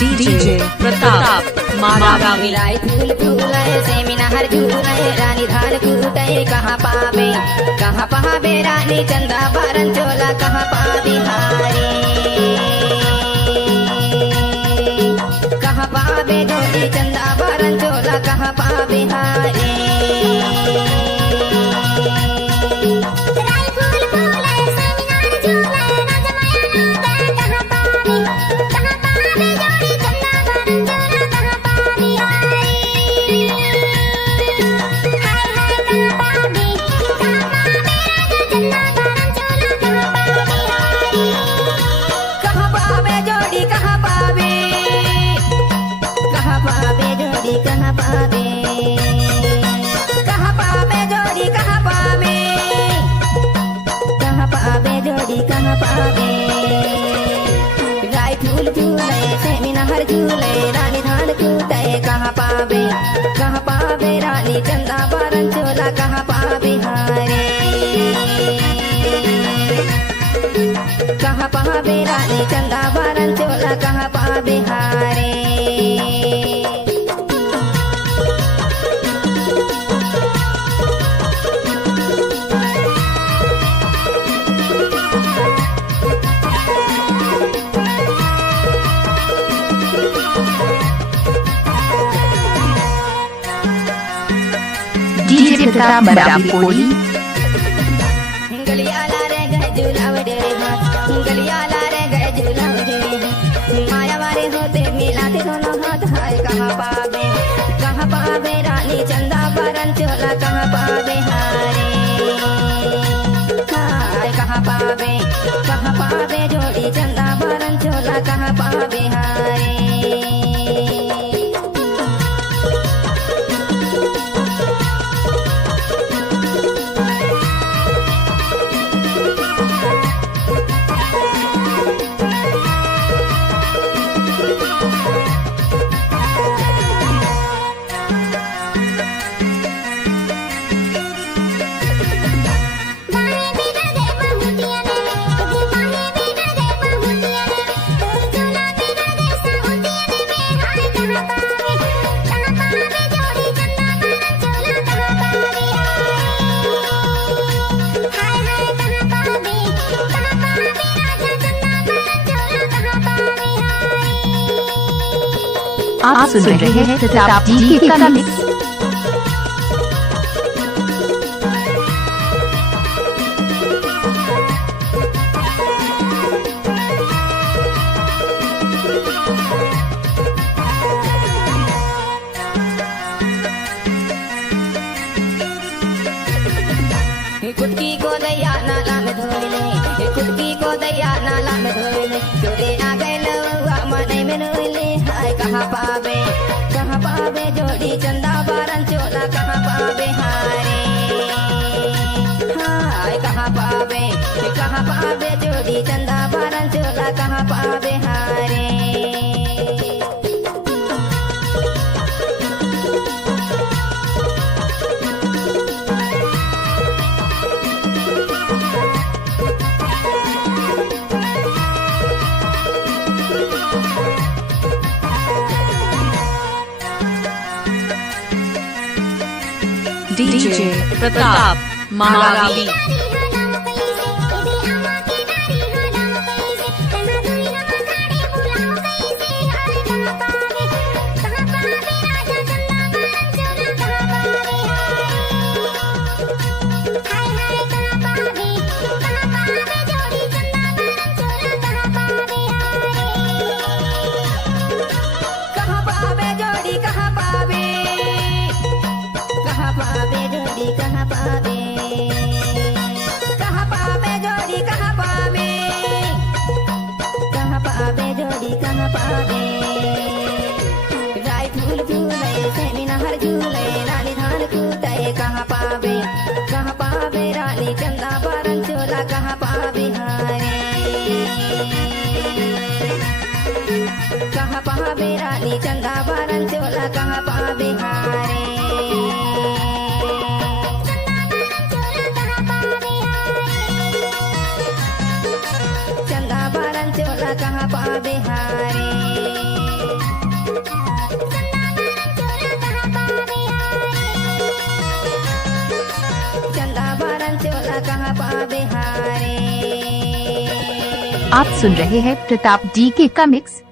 DJ Pratap मारागामी मिलाई फूल फूले सेमिनार झूले रानी धान कूटे कहाँ पावे रानी चंदा बारन चोला कहाँ पावे हारी कहाँ पावे जोड़ी चंदा बारन चोला कहाँ पावे हारी कहाँ पावे गाय फूल फूले सेमिनार झूले रानी धान कूटे कहाँ पावे रानी चंदा बारन चोला कहाँ पावे हारे कहाँ पावे रानी चंदा बारन चोला कहाँ पावे हारे DJ प्रताप मरावी कोली गलियाला रे गए झूलावड़े गलियाला रे गए झूलावड़े माया वारे होते मिलाते दोनों हाथ हाय कहाँ पावे रानी चंदा बारन चोला कहाँ पावे हारे हाय कहाँ पावे जोड़ी चंदा बारन चोला कहाँ पावे हारे आप सुन रहे हैं प्रताप जी का मिक्स। कुटकी को दैया नाला में धोले कुटकी को दैया नाला में धोले जोड़े आ गए लौआ मने में नोले हाय कहाँ पावे जोड़ी चंदा बारन चोला कहाँ पावे हारे हाय कहाँ पावे जोड़ी चंदा बारन चोला कहाँ पावे हारे DJ प्रताप मारावी कहाँ पावे गाय फूल फूले सेमिनार झूले रानी धान कूटे कहाँ पावे कहाँ पावे रानी चंदा बारन चोला कहाँ पावे हारे चंदा बारन चोला कहाँ पावे हारे चंदा बारन चोला कहाँ पावे हारे। आप सुन रहे हैं प्रताप डी के का मिक्स।